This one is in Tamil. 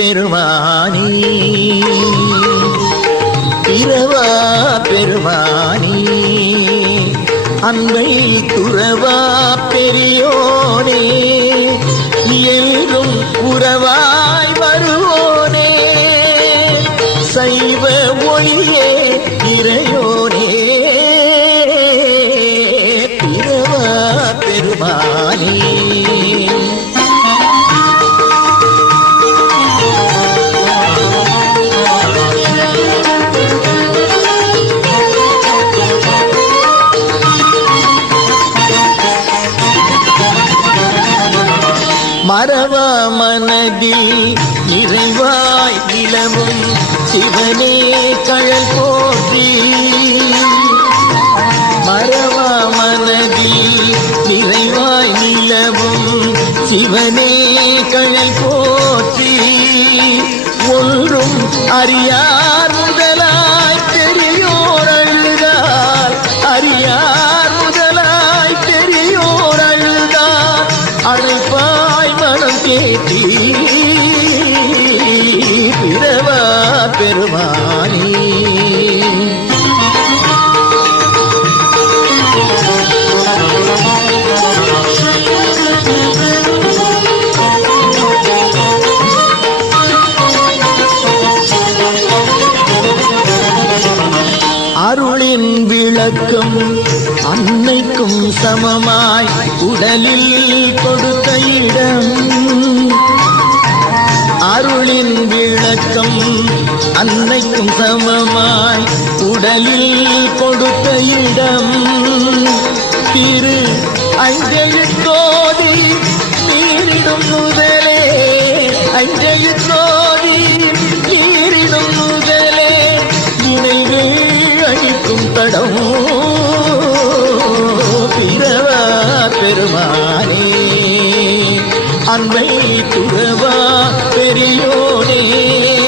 பெருமானி. இரவா பெருமானி. அன்பை துறவா பெரியோனே. ஏறும் உறவாய் வருவோனே. சைவ ஒளியே இறையோ மறவா மனதில் நிறைவாய் நிலவும் சிவனே கழல் போற்றி. மறவா மனதில் நிறைவாய் நிலவும் சிவனே கழல் போற்றி. ஒன்றும் அறியார் பிறவாய் மனம் கேட்டி பிறவா பெருமானி. அருளின் விளக்கம் அன்னைக்கும் சமமாய் உடலில் கொடுத்த இடம். அருளின் விளக்கம் அன்னைக்கும் சமமாய் உடலில் கொடுத்த இடம். திரு அஞ்செழுத்தோதி நீரிடும் முதலே அஞ்செழுத்தோதி நீரிடும் முதலே நினைவே அடிக்கும் தடமோ. துறவா பெரியோனே.